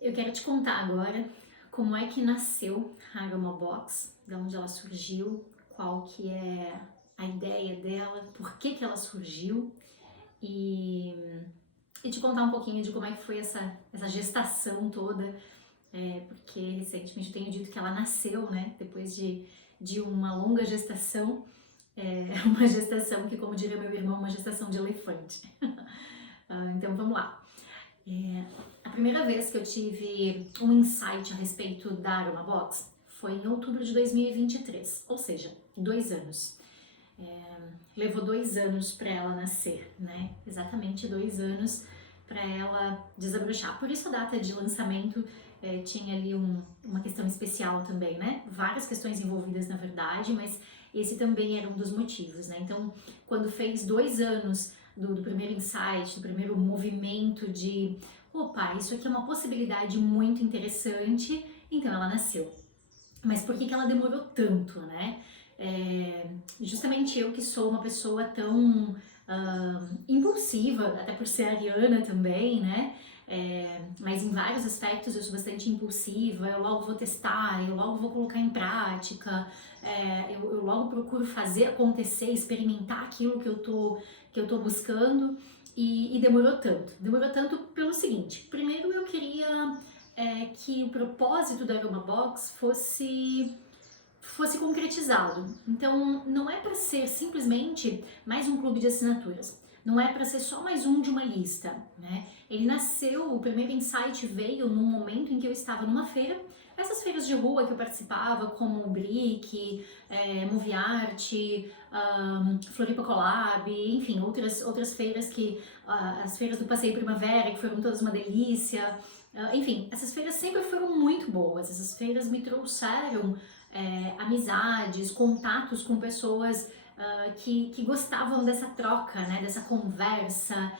Eu quero te contar agora como é que nasceu a Aromabox, de onde ela surgiu, qual que é a ideia dela, por que que ela surgiu e, e te contar um pouquinho de como é que foi essa gestação toda, porque recentemente eu tenho dito que ela nasceu, né, depois de uma longa gestação, uma gestação que, como diria meu irmão, uma gestação de elefante. Então vamos lá. É, a primeira vez que eu tive um insight a respeito da Aromabox foi em outubro de 2023, ou seja, 2 anos. Levou 2 anos para ela nascer, né? Exatamente 2 anos para ela desabrochar. Por isso a data de lançamento tinha ali uma questão especial também, né? Várias questões envolvidas na verdade, mas esse também era um dos motivos, né? Então, quando fez 2 anos do primeiro insight, do primeiro movimento de opa, isso aqui é uma possibilidade muito interessante, então ela nasceu. Mas por que que ela demorou tanto, né? Justamente eu que sou uma pessoa tão impulsiva, até por ser ariana também, né? Mas em vários aspectos eu sou bastante impulsiva, eu logo vou testar, eu logo vou colocar em prática, eu logo procuro fazer acontecer, experimentar aquilo que eu tô buscando e demorou tanto. Demorou tanto pelo seguinte, primeiro eu queria que o propósito da Aromabox fosse concretizado. Então, não é para ser simplesmente mais um clube de assinaturas. Não é para ser só mais um de uma lista, né? Ele nasceu, o primeiro insight veio num momento em que eu estava numa feira, essas feiras de rua que eu participava, como o Brick, Movie Art, Floripa Collab, enfim, outras feiras as feiras do Passeio Primavera, que foram todas uma delícia. Enfim, essas feiras sempre foram muito boas, essas feiras me trouxeram amizades, contatos com pessoas que gostavam dessa troca, né, dessa conversa,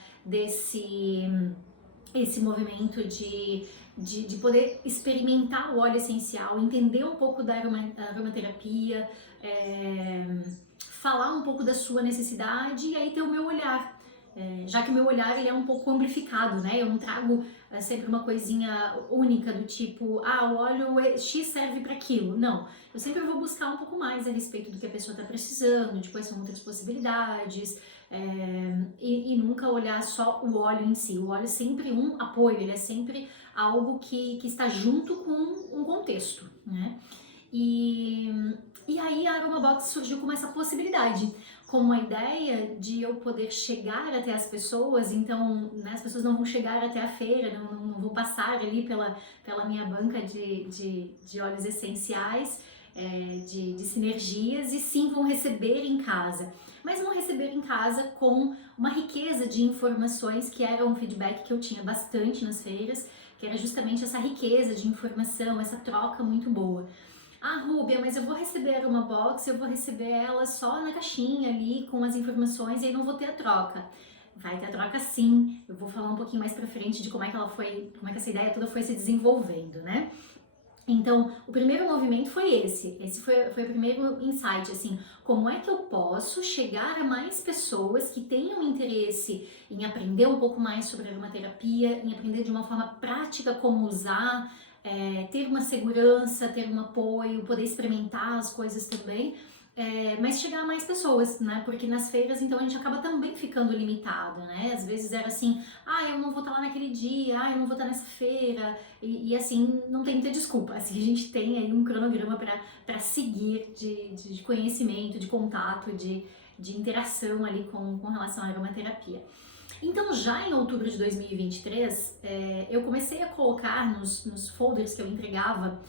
esse movimento de poder experimentar o óleo essencial, entender um pouco da aromaterapia, falar um pouco da sua necessidade e aí ter o meu olhar. Já que o meu olhar ele é um pouco amplificado, né? Eu não trago sempre uma coisinha única do tipo, o óleo X serve para aquilo. Não, eu sempre vou buscar um pouco mais a respeito do que a pessoa está precisando, de quais são outras possibilidades, e nunca olhar só o óleo em si. O óleo é sempre um apoio, ele é sempre algo que está junto com um contexto, né? E aí a Aromabox surgiu como essa possibilidade, como a ideia de eu poder chegar até as pessoas, então né, as pessoas não vão chegar até a feira, não vão passar ali pela minha banca de óleos essenciais, de sinergias, e sim vão receber em casa. Mas vão receber em casa com uma riqueza de informações, que era um feedback que eu tinha bastante nas feiras, que era justamente essa riqueza de informação, essa troca muito boa. Rúbia, mas eu vou receber uma box, eu vou receber ela só na caixinha ali com as informações e aí não vou ter a troca. Vai ter a troca sim, eu vou falar um pouquinho mais pra frente de como é que essa ideia toda foi se desenvolvendo, né? Então, o primeiro movimento foi esse foi o primeiro insight, assim, como é que eu posso chegar a mais pessoas que tenham interesse em aprender um pouco mais sobre aromaterapia, em aprender de uma forma prática como usar, ter uma segurança, ter um apoio, poder experimentar as coisas também, mas chegar a mais pessoas, né? Porque nas feiras, então, a gente acaba também ficando limitado, né? Às vezes era assim, eu não vou estar lá naquele dia, eu não vou estar nessa feira, e assim, não tem muita desculpa. Assim, a gente tem aí um cronograma para seguir de conhecimento, de contato, de interação ali com relação à aromaterapia. Então, já em outubro de 2023, eu comecei a colocar nos folders que eu entregava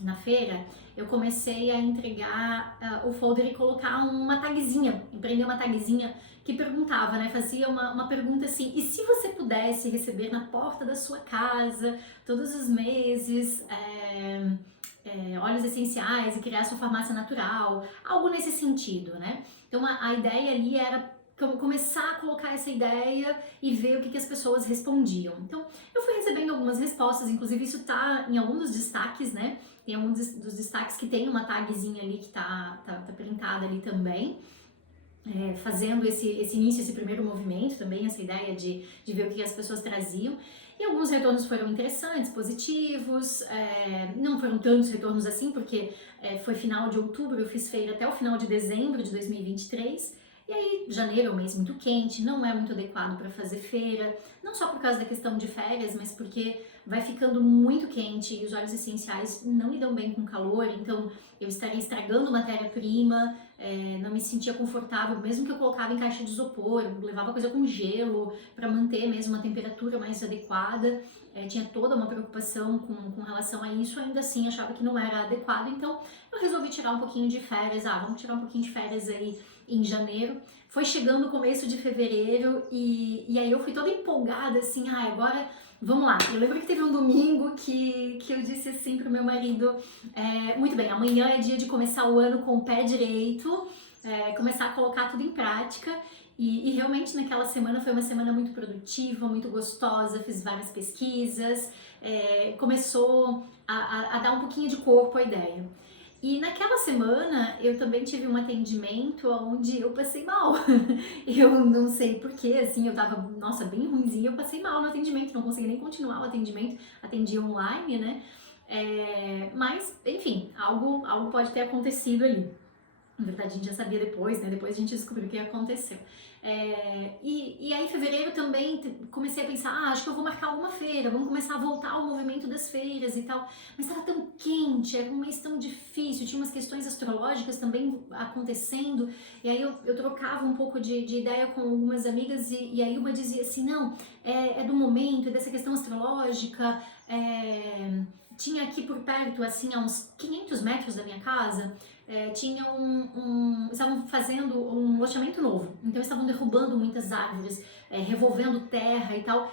na feira, eu comecei a entregar o folder e colocar uma tagzinha, empreender uma tagzinha que perguntava, né? Fazia uma pergunta assim: e se você pudesse receber na porta da sua casa todos os meses óleos essenciais e criar sua farmácia natural? Algo nesse sentido, né? Então a ideia ali era começar a colocar essa ideia e ver o que as pessoas respondiam. Então, eu fui recebendo algumas respostas, inclusive isso tá em alguns dos destaques, né? Tem alguns dos destaques que tem uma tagzinha ali que tá printada ali também. fazendo esse início, esse primeiro movimento também, essa ideia de ver o que as pessoas traziam. E alguns retornos foram interessantes, positivos, não foram tantos retornos assim, porque foi final de outubro, eu fiz feira até o final de dezembro de 2023, e aí janeiro é um mês muito quente, não é muito adequado para fazer feira, não só por causa da questão de férias, mas porque vai ficando muito quente e os óleos essenciais não lidam bem com calor, então eu estaria estragando matéria-prima, não me sentia confortável, mesmo que eu colocava em caixa de isopor, eu levava coisa com gelo para manter mesmo uma temperatura mais adequada, tinha toda uma preocupação com relação a isso, ainda assim achava que não era adequado, então eu resolvi tirar um pouquinho de férias, vamos tirar um pouquinho de férias aí em janeiro. Foi chegando o começo de fevereiro e aí eu fui toda empolgada, assim, agora vamos lá. Eu lembro que teve um domingo que eu disse assim pro meu marido, muito bem, amanhã é dia de começar o ano com o pé direito, começar a colocar tudo em prática. E realmente naquela semana foi uma semana muito produtiva, muito gostosa, fiz várias pesquisas, começou a dar um pouquinho de corpo à ideia. E naquela semana eu também tive um atendimento onde eu passei mal. Eu não sei porquê, assim, eu tava, nossa, bem ruimzinha, eu passei mal no atendimento, não consegui nem continuar o atendimento, atendi online, né? Mas, enfim, algo pode ter acontecido ali. Na verdade, a gente já sabia depois, né? Depois a gente descobriu o que aconteceu. E aí, em fevereiro também comecei a pensar, acho que eu vou marcar alguma feira, vamos começar a voltar ao movimento das feiras e tal. Mas estava tão quente, era um mês tão difícil, tinha umas questões astrológicas também acontecendo. E aí eu trocava um pouco de ideia com algumas amigas e aí uma dizia assim, não, é do momento, é dessa questão astrológica. Tinha aqui por perto, assim, a uns 500 metros da minha casa, tinha estavam fazendo um loteamento novo, então estavam derrubando muitas árvores, revolvendo terra e tal.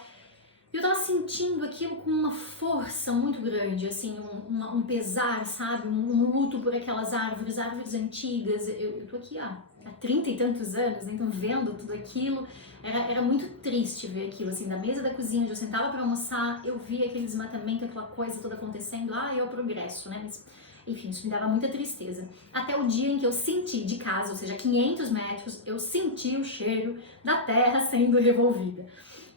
E eu tava sentindo aquilo com uma força muito grande, assim, um pesar, sabe? Um luto por aquelas árvores antigas. Eu tô aqui há 30 e tantos anos, né? Então vendo tudo aquilo, era muito triste ver aquilo, assim, da mesa da cozinha onde eu sentava para almoçar, eu via aquele desmatamento, aquela coisa toda acontecendo, é o progresso, né? Mas, enfim, isso me dava muita tristeza. Até o dia em que eu senti de casa, ou seja, 500 metros, eu senti o cheiro da terra sendo revolvida.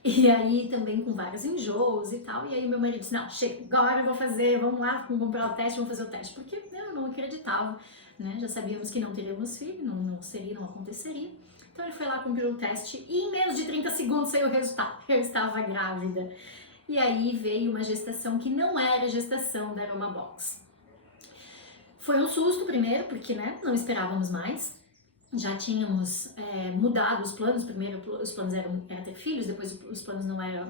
E aí também com vários enjoos e tal, e aí meu marido disse, não, chega, agora eu vou fazer, vamos lá, vamos comprar o teste, vamos fazer o teste, porque eu não acreditava, né, já sabíamos que não teríamos filho, não aconteceria, então ele foi lá, cumpriu o teste, e em menos de 30 segundos saiu o resultado, eu estava grávida, e aí veio uma gestação que não era gestação da Aromabox. Foi um susto primeiro, porque, né, não esperávamos mais, já tínhamos mudado os planos, primeiro os planos eram ter filhos, depois os planos não eram,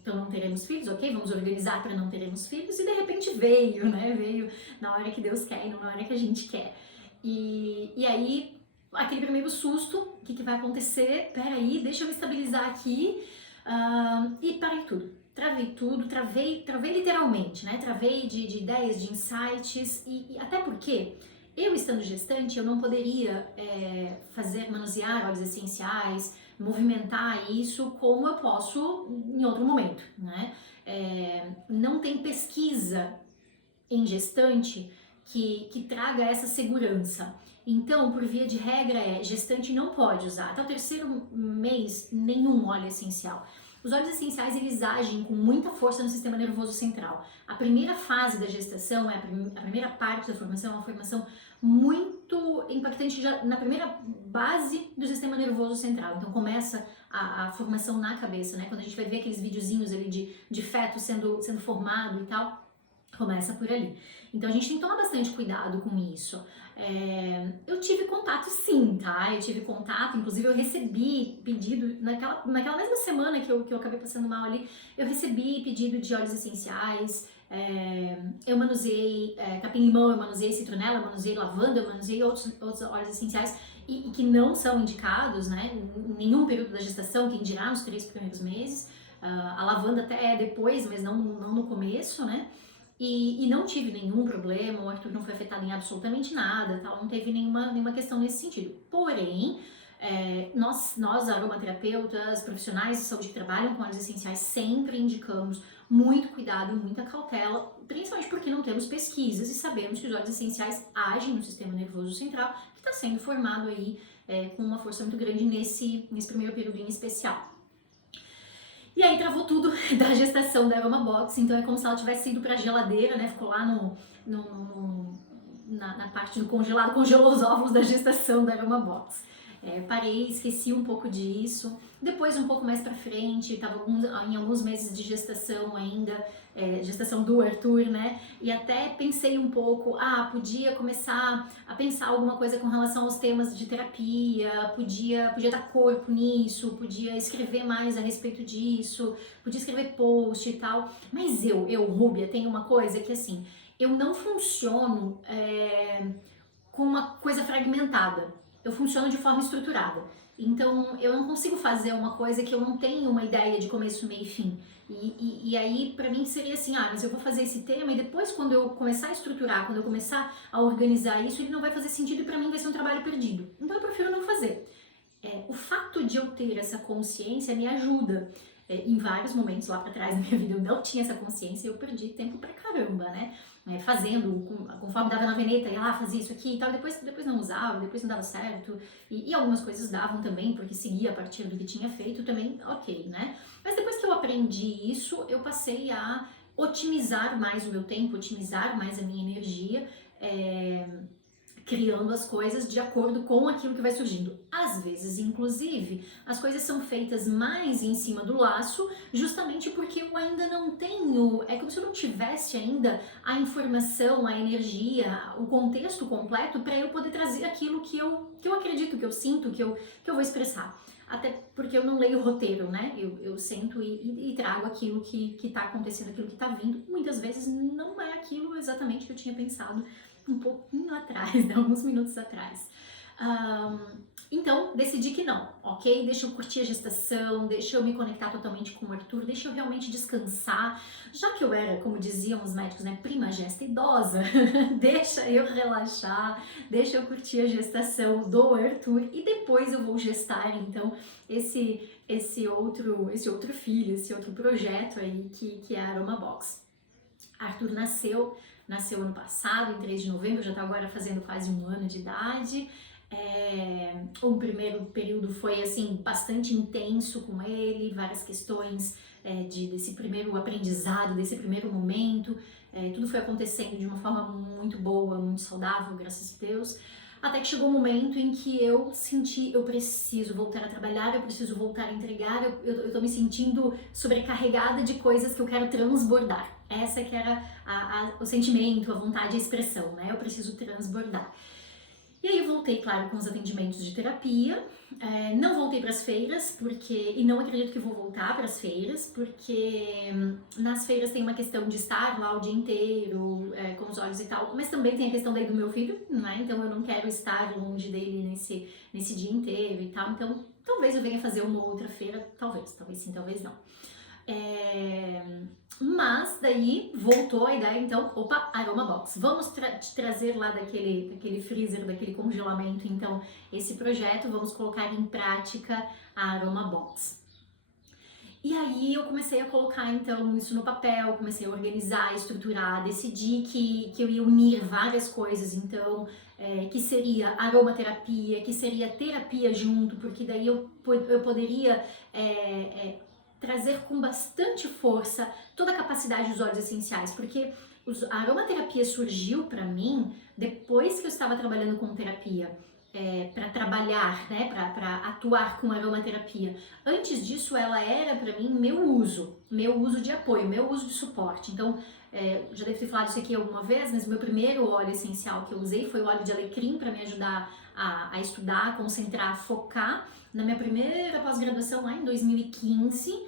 então não teremos filhos, ok, vamos organizar para não teremos filhos, e de repente veio, né, veio na hora que Deus quer e não na hora que a gente quer. E aí, aquele primeiro susto, o que vai acontecer? Peraí, deixa eu me estabilizar aqui, e parei tudo, travei literalmente, né, travei de ideias, de insights, e até porque eu estando gestante, eu não poderia manusear óleos essenciais, movimentar isso como eu posso em outro momento, né? Não tem pesquisa em gestante que traga essa segurança. Então, por via de regra, gestante não pode usar. Até o terceiro mês, nenhum óleo essencial. Os óleos essenciais, eles agem com muita força no sistema nervoso central. A primeira fase da gestação, a primeira parte da formação, é uma formação muito impactante já na primeira base do sistema nervoso central. Então começa a formação na cabeça, né? Quando a gente vai ver aqueles videozinhos ali de feto sendo formado e tal, começa por ali. Então a gente tem que tomar bastante cuidado com isso. Eu tive contato sim, tá? Eu tive contato, inclusive eu recebi pedido, naquela mesma semana que eu acabei passando mal ali, eu recebi pedido de óleos essenciais, eu manuseei capim-limão, eu manuseei citronela, eu manuseei lavanda, eu manuseei outros óleos essenciais e que não são indicados, né, em nenhum período da gestação, quem dirá nos 3 primeiros meses. A lavanda até é depois, mas não no começo, né? E não tive nenhum problema, o Arthur não foi afetado em absolutamente nada, tal, não teve nenhuma questão nesse sentido. Porém, nós aromaterapeutas, profissionais de saúde que trabalham com óleos essenciais, sempre indicamos muito cuidado e muita cautela, principalmente porque não temos pesquisas e sabemos que os óleos essenciais agem no sistema nervoso central, que está sendo formado aí com uma força muito grande nesse primeiro período em especial. E aí travou tudo da gestação da Aromabox, então é como se ela tivesse ido pra geladeira, né? Ficou lá na parte do congelado, congelou os óvulos da gestação da Aromabox. Parei, esqueci um pouco disso. Depois, um pouco mais pra frente, estava em alguns meses de gestação ainda, gestação do Arthur, né? E até pensei um pouco, podia começar a pensar alguma coisa com relação aos temas de terapia, podia dar corpo nisso, podia escrever mais a respeito disso, podia escrever post e tal. Mas Rúbia, tem uma coisa que assim, eu não funciono com uma coisa fragmentada. Eu funciono de forma estruturada. Então, eu não consigo fazer uma coisa que eu não tenho uma ideia de começo, meio e fim. E aí, pra mim, seria assim, mas eu vou fazer esse tema e depois, quando eu começar a estruturar, quando eu começar a organizar isso, ele não vai fazer sentido e pra mim vai ser um trabalho perdido. Então, eu prefiro não fazer. O fato de eu ter essa consciência me ajuda. Em vários momentos lá pra trás da minha vida eu não tinha essa consciência e eu perdi tempo pra caramba, né? Fazendo, conforme dava na veneta, ia lá, fazia isso aqui e tal, depois não usava, depois não dava certo, e algumas coisas davam também, porque seguia a partir do que tinha feito também, ok, né? Mas depois que eu aprendi isso, eu passei a otimizar mais o meu tempo, otimizar mais a minha energia, criando as coisas de acordo com aquilo que vai surgindo. Às vezes, inclusive, as coisas são feitas mais em cima do laço, justamente porque eu ainda não tenho, é como se eu não tivesse ainda a informação, a energia, o contexto completo para eu poder trazer aquilo que eu acredito, que eu sinto, que eu vou expressar. Até porque eu não leio o roteiro, né? Eu sento e trago aquilo que tá acontecendo, aquilo que tá vindo. Muitas vezes não é aquilo exatamente que eu tinha pensado um pouquinho atrás, né? Alguns minutos atrás. Então, decidi que não, ok? Deixa eu curtir a gestação, deixa eu me conectar totalmente com o Arthur, deixa eu realmente descansar. Já que eu era, como diziam os médicos, né, prima gesta idosa, deixa eu relaxar, deixa eu curtir a gestação do Arthur e depois eu vou gestar, então, esse outro filho, esse outro projeto aí que é a Aromabox. Arthur nasceu ano passado, em 3 de novembro, já está agora fazendo quase 1 ano de idade. O primeiro período foi assim bastante intenso com ele, várias questões desse primeiro aprendizado, desse primeiro momento. Tudo foi acontecendo de uma forma muito boa, muito saudável, graças a Deus. Até que chegou um momento em que eu senti, eu preciso voltar a trabalhar, eu preciso voltar a entregar, eu tô me sentindo sobrecarregada de coisas que eu quero transbordar. Essa que era o sentimento, a vontade, a expressão, né? Eu preciso transbordar. E aí eu voltei, claro, com os atendimentos de terapia, não voltei para as feiras, e não acredito que vou voltar para as feiras, porque nas feiras tem uma questão de estar lá o dia inteiro, com os olhos e tal, mas também tem a questão daí do meu filho, né? Então eu não quero estar longe dele nesse dia inteiro e tal, então talvez eu venha fazer uma outra feira, talvez sim, talvez não. Mas daí voltou a ideia, então, Aromabox, vamos trazer lá daquele freezer, daquele congelamento, então, esse projeto, vamos colocar em prática a Aromabox. E aí eu comecei a colocar, então, isso no papel, comecei a organizar, estruturar, decidi que eu ia unir várias coisas, então, que seria aromaterapia, que seria terapia junto, porque daí eu poderia trazer com bastante força toda a capacidade dos óleos essenciais, porque a aromaterapia surgiu para mim depois que eu estava trabalhando com terapia, para trabalhar, né, para atuar com aromaterapia. Antes disso, ela era para mim meu uso de apoio, meu uso de suporte. Então, já devo ter falado isso aqui alguma vez, mas o meu primeiro óleo essencial que eu usei foi o óleo de alecrim para me ajudar a estudar, a concentrar, a focar na minha primeira pós-graduação lá em 2015.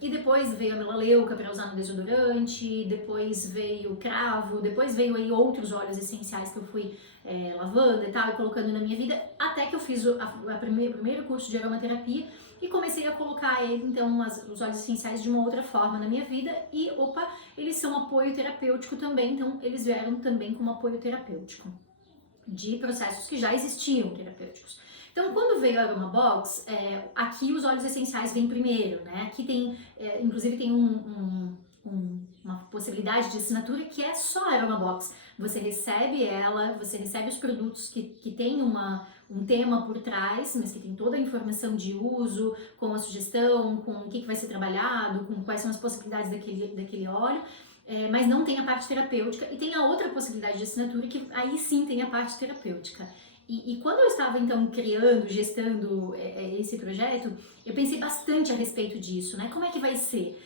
E depois veio a melaleuca para usar no desodorante, depois veio o cravo, depois veio aí outros óleos essenciais que eu fui lavando e tal, e colocando na minha vida, até que eu fiz o primeiro curso de aromaterapia e comecei a colocar então os óleos essenciais de uma outra forma na minha vida e, eles são apoio terapêutico também, então eles vieram também como apoio terapêutico de processos que já existiam terapêuticos. Então, quando veio a Aromabox, aqui os óleos essenciais vêm primeiro, né? Aqui tem, inclusive tem uma possibilidade de assinatura que é só a Aromabox. Você recebe ela, você recebe os produtos que tem um tema por trás, mas que tem toda a informação de uso, com a sugestão, com o que vai ser trabalhado, com quais são as possibilidades daquele óleo. Mas não tem a parte terapêutica, e tem a outra possibilidade de assinatura que aí sim tem a parte terapêutica. E quando eu estava então criando, gestando esse projeto, eu pensei bastante a respeito disso, né? Como é que vai ser?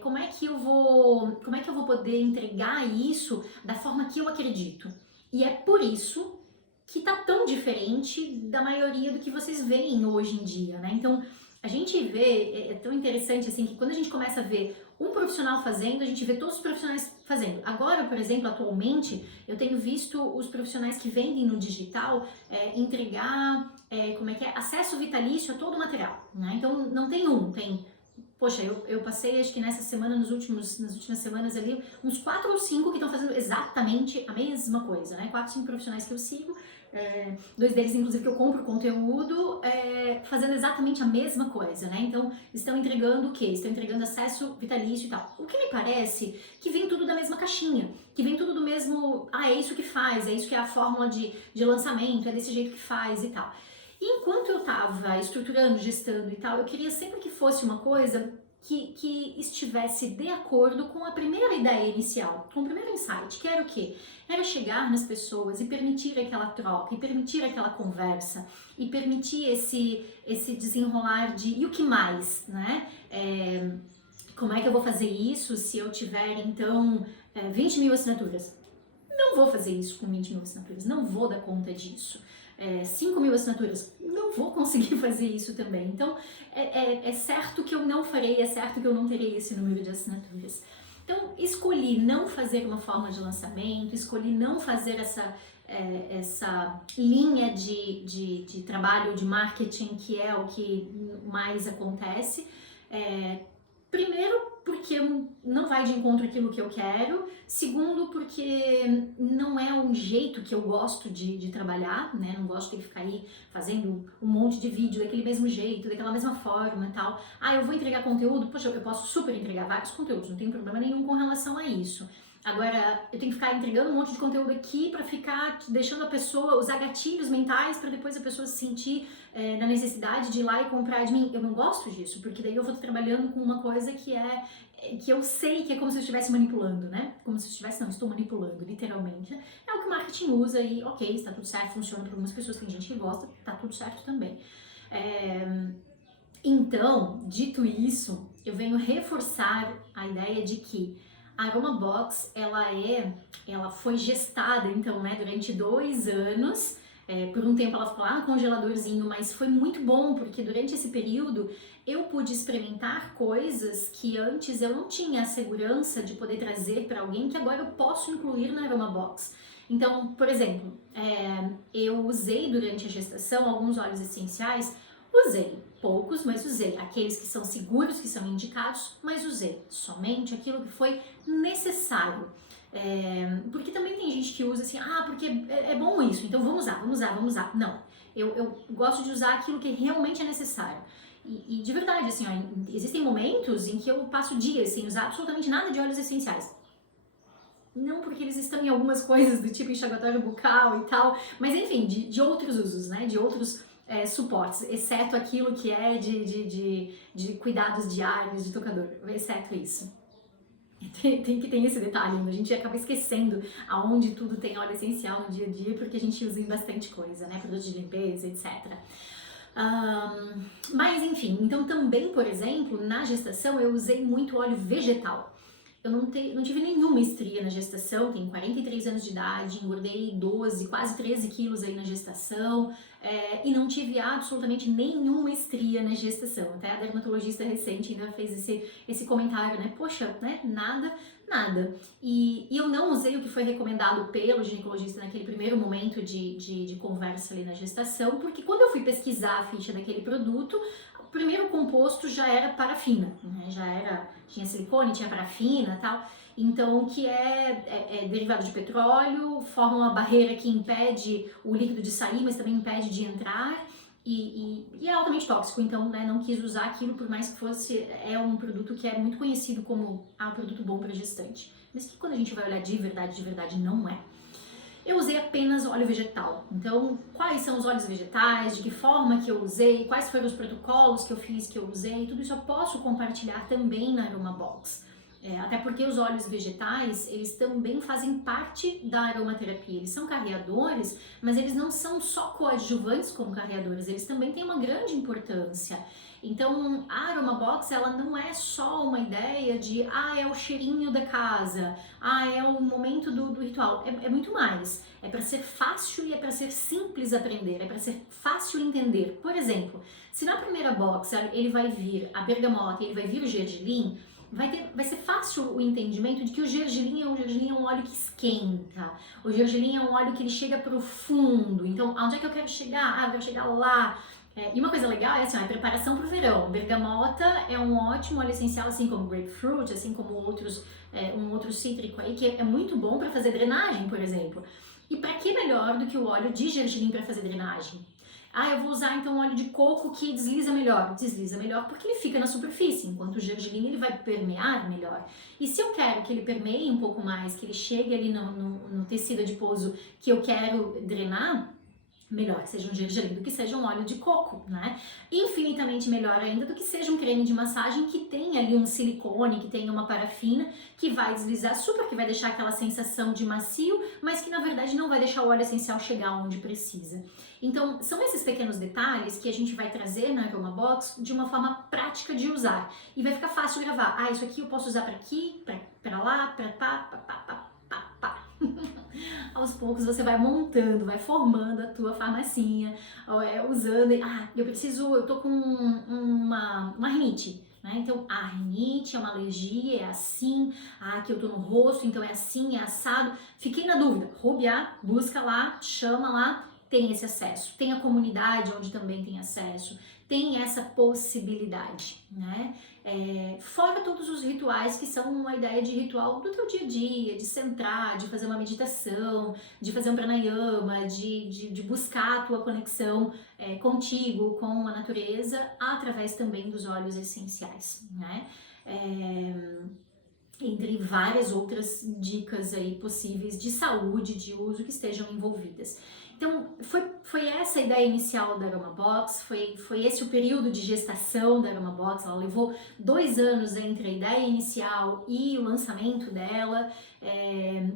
Como é que eu vou poder entregar isso da forma que eu acredito? E é por isso que tá tão diferente da maioria do que vocês veem hoje em dia, né? Então, a gente vê, é tão interessante assim, que quando a gente começa a ver um profissional fazendo, a gente vê todos os profissionais fazendo. Agora, por exemplo, atualmente, eu tenho visto os profissionais que vendem no digital entregar, acesso vitalício a todo o material, né? Então, não tem tem... Poxa, eu passei, acho que nessa semana, nas últimas semanas ali, uns 4 ou 5 que estão fazendo exatamente a mesma coisa, né? 4, 5 profissionais que eu sigo, 2 deles, inclusive, que eu compro conteúdo, fazendo exatamente a mesma coisa, né? Então, estão entregando o quê? Estão entregando acesso vitalício e tal. O que me parece que vem tudo da mesma caixinha, que vem tudo do mesmo, é isso que faz, é isso que é a fórmula de lançamento, é desse jeito que faz e tal. E enquanto eu estava estruturando, gestando e tal, eu queria sempre que fosse uma coisa que estivesse de acordo com a primeira ideia inicial, com o primeiro insight, que era o quê? Era chegar nas pessoas e permitir aquela troca, e permitir aquela conversa, e permitir esse desenrolar de e o que mais, né? Como é que eu vou fazer isso se eu tiver, então, 20 mil assinaturas? Não vou fazer isso com 20 mil assinaturas, não vou dar conta disso. 5 mil assinaturas, não vou conseguir fazer isso também. Então, é certo que eu não farei, é certo que eu não terei esse número de assinaturas. Então, escolhi não fazer uma forma de lançamento, escolhi não fazer essa linha de trabalho, de marketing, que é o que mais acontece. Primeiro, porque não vai de encontro àquilo que eu quero. Segundo, porque não é um jeito que eu gosto de trabalhar, né? Não gosto de ficar aí fazendo um monte de vídeo daquele mesmo jeito, daquela mesma forma e tal. Eu vou entregar conteúdo? Poxa, eu posso super entregar vários conteúdos, não tem problema nenhum com relação a isso. Agora, eu tenho que ficar entregando um monte de conteúdo aqui para ficar deixando a pessoa usar gatilhos mentais para depois a pessoa se sentir na necessidade de ir lá e comprar de mim. Eu não gosto disso, porque daí eu vou estar trabalhando com uma coisa que eu sei que é como se eu estivesse manipulando, né? Como se eu estivesse, não, estou manipulando, literalmente. É o que o marketing usa e ok, está tudo certo, funciona para algumas pessoas, tem gente que gosta, tá tudo certo também. Então, dito isso, eu venho reforçar a ideia de que a Aromabox, ela foi gestada, então, né, durante 2 anos. Por um tempo ela ficou lá no congeladorzinho, mas foi muito bom, porque durante esse período eu pude experimentar coisas que antes eu não tinha a segurança de poder trazer para alguém, que agora eu posso incluir na Aromabox. Então, por exemplo, eu usei durante a gestação alguns óleos essenciais, usei poucos, mas usei aqueles que são seguros, que são indicados, mas usei somente aquilo que foi necessário. Porque também tem gente que usa assim, porque é bom isso, então vamos usar. Não, eu gosto de usar aquilo que realmente é necessário. E de verdade, assim, existem momentos em que eu passo dias sem usar absolutamente nada de óleos essenciais. Não porque eles estão em algumas coisas do tipo enxaguatório bucal e tal, mas enfim, de outros usos, né, de outros suportes, exceto aquilo que é de cuidados diários, de tocador, exceto isso. Tem que ter esse detalhe, a gente acaba esquecendo aonde tudo tem óleo essencial no dia a dia, porque a gente usa em bastante coisa, né, produtos de limpeza, etc. Mas enfim, então também, por exemplo, na gestação eu usei muito óleo vegetal. Eu não tive nenhuma estria na gestação, tenho 43 anos de idade, engordei 12, quase 13 quilos aí na gestação, e não tive absolutamente nenhuma estria na gestação. Até a dermatologista recente ainda fez esse comentário, né? Poxa, né? Nada. E eu não usei o que foi recomendado pelo ginecologista naquele primeiro momento de conversa ali na gestação, porque quando eu fui pesquisar a ficha daquele produto, o primeiro composto já era parafina, né? Tinha silicone, tinha parafina e tal, então que é derivado de petróleo, forma uma barreira que impede o líquido de sair, mas também impede de entrar, e é altamente tóxico, então, né, não quis usar aquilo, por mais que fosse, é um produto que é muito conhecido como um produto bom para gestante, mas que quando a gente vai olhar de verdade não é. Eu usei apenas óleo vegetal. Então, quais são os óleos vegetais, de que forma que eu usei, quais foram os protocolos que eu fiz, que eu usei, tudo isso eu posso compartilhar também na Aromabox. Até porque os óleos vegetais, eles também fazem parte da aromaterapia. Eles são carreadores, mas eles não são só coadjuvantes como carreadores, eles também têm uma grande importância. Então, a Aromabox, ela não é só uma ideia de, é o cheirinho da casa, é o momento do ritual. É muito mais. É para ser fácil e é para ser simples aprender, é para ser fácil entender. Por exemplo, se na primeira box ele vai vir a bergamota e ele vai vir o gergelim, vai ser fácil o entendimento de que o gergelim é um óleo que esquenta. O gergelim é um óleo que ele chega profundo. Então, aonde é que eu quero chegar? Eu quero chegar lá. E uma coisa legal é assim, a preparação para o verão. Bergamota é um ótimo óleo essencial, assim como grapefruit, assim como outros, um outro cítrico aí, que é muito bom para fazer drenagem, por exemplo. E para que melhor do que o óleo de gergelim para fazer drenagem? Eu vou usar então óleo de coco que desliza melhor. Desliza melhor porque ele fica na superfície, enquanto o gergelim ele vai permear melhor. E se eu quero que ele permeie um pouco mais, que ele chegue ali no tecido adiposo que eu quero drenar, melhor que seja um gergelim do que seja um óleo de coco, né? Infinitamente melhor ainda do que seja um creme de massagem que tem ali um silicone, que tem uma parafina, que vai deslizar super, que vai deixar aquela sensação de macio, mas que na verdade não vai deixar o óleo essencial chegar onde precisa. Então, são esses pequenos detalhes que a gente vai trazer na Aromabox de uma forma prática de usar. E vai ficar fácil gravar. Isso aqui eu posso usar para aqui, para lá, para pá. Aos poucos você vai montando, vai formando a tua farmacinha, usando, eu tô com uma rinite, né? Então, a rinite é uma alergia, é assim, aqui eu tô no rosto, então é assim, é assado. Fiquei na dúvida, Rubiá, busca lá, chama lá, tem esse acesso. Tem a comunidade onde também tem acesso, tem essa possibilidade, né? Fora todos os rituais que são uma ideia de ritual do teu dia a dia, de centrar, de fazer uma meditação, de fazer um pranayama, de buscar a tua conexão contigo, com a natureza, através também dos óleos essenciais, né? Entre várias outras dicas aí possíveis de saúde, de uso que estejam envolvidas. Então, foi essa a ideia inicial da Aromabox, foi esse o período de gestação da Aromabox. Ela levou 2 anos entre a ideia inicial e o lançamento dela.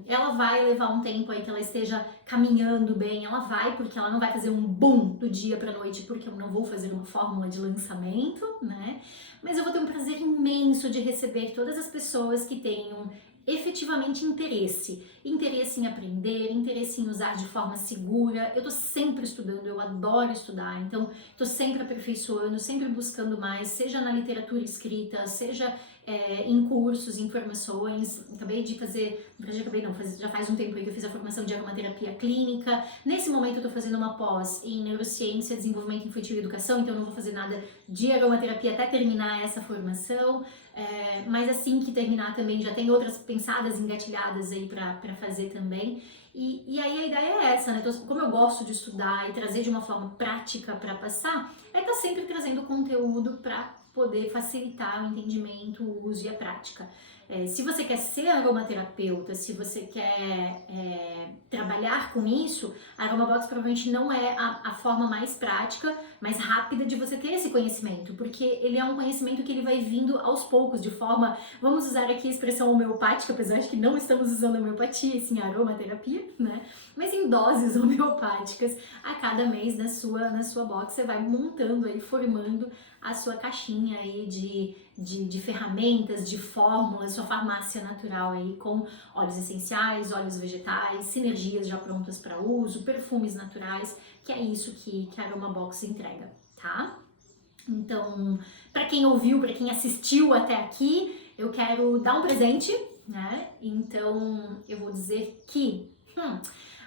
Ela vai levar um tempo aí que ela esteja caminhando bem, ela vai, porque ela não vai fazer um boom do dia para noite, porque eu não vou fazer uma fórmula de lançamento, né? Mas eu vou ter um prazer imenso de receber todas as pessoas que tenham efetivamente interesse em aprender, interesse em usar de forma segura. Eu tô sempre estudando, eu adoro estudar, então tô sempre aperfeiçoando, sempre buscando mais, seja na literatura escrita, seja em cursos, em formações. Já faz um tempo aí que eu fiz a formação de aromaterapia clínica. Nesse momento eu tô fazendo uma pós em neurociência, desenvolvimento infantil e educação, então eu não vou fazer nada de aromaterapia até terminar essa formação. Mas assim que terminar também já tem outras pensadas, engatilhadas aí pra fazer também. E aí a ideia é essa, né? Então, como eu gosto de estudar e trazer de uma forma prática para passar, tá sempre trazendo conteúdo para poder facilitar o entendimento, o uso e a prática. Se você quer ser aromaterapeuta, se você quer trabalhar com isso, a Aromabox provavelmente não é a forma mais prática, mais rápida de você ter esse conhecimento, porque ele é um conhecimento que ele vai vindo aos poucos, de forma, vamos usar aqui a expressão homeopática, apesar de que não estamos usando homeopatia, sim aromaterapia, né? Mas em doses homeopáticas, a cada mês na sua box você vai montando aí, formando a sua caixinha aí de ferramentas, de fórmulas, sua farmácia natural aí com óleos essenciais, óleos vegetais, sinergias já prontas para uso, perfumes naturais, que é isso que a Aromabox entrega, tá? Então, para quem ouviu, para quem assistiu até aqui, eu quero dar um presente, né? Então, eu vou dizer que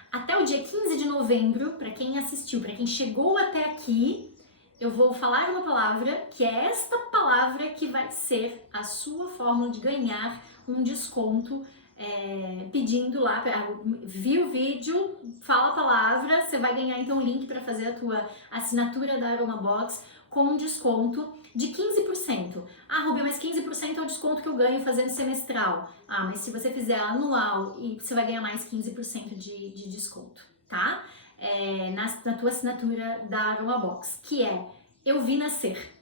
até o dia 15 de novembro, para quem assistiu, para quem chegou até aqui, eu vou falar uma palavra, que é esta palavra que vai ser a sua fórmula de ganhar um desconto pedindo lá, viu o vídeo, fala a palavra, você vai ganhar então o link para fazer a tua assinatura da Aromabox com desconto de 15%. Ah, Rubia, mas 15% é o desconto que eu ganho fazendo semestral. Ah, mas se você fizer anual, você vai ganhar mais 15% de desconto, tá? Na tua assinatura da Aromabox, que é Eu Vi Nascer.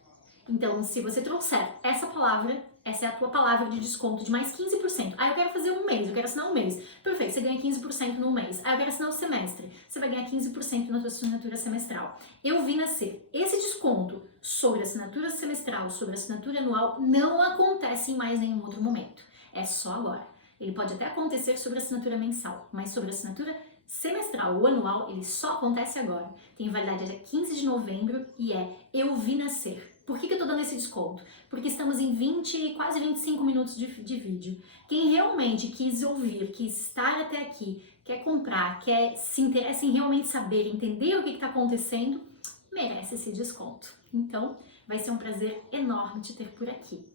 Então, se você trouxer essa palavra, essa é a tua palavra de desconto de mais 15%. Ah, eu quero fazer um mês, eu quero assinar um mês. Perfeito, você ganha 15% no mês. Ah, eu quero assinar o semestre. Você vai ganhar 15% na tua assinatura semestral. Eu Vi Nascer. Esse desconto sobre a assinatura semestral, sobre a assinatura anual, não acontece em mais nenhum outro momento. É só agora. Ele pode até acontecer sobre a assinatura mensal, mas sobre a assinatura semestral ou anual, ele só acontece agora. Tem validade até 15 de novembro e Eu Vi Nascer. Por que eu tô dando esse desconto? Porque estamos em quase 25 minutos de vídeo. Quem realmente quis ouvir, quis estar até aqui, quer comprar, se interessa em realmente saber, entender o que está acontecendo, merece esse desconto. Então, vai ser um prazer enorme te ter por aqui.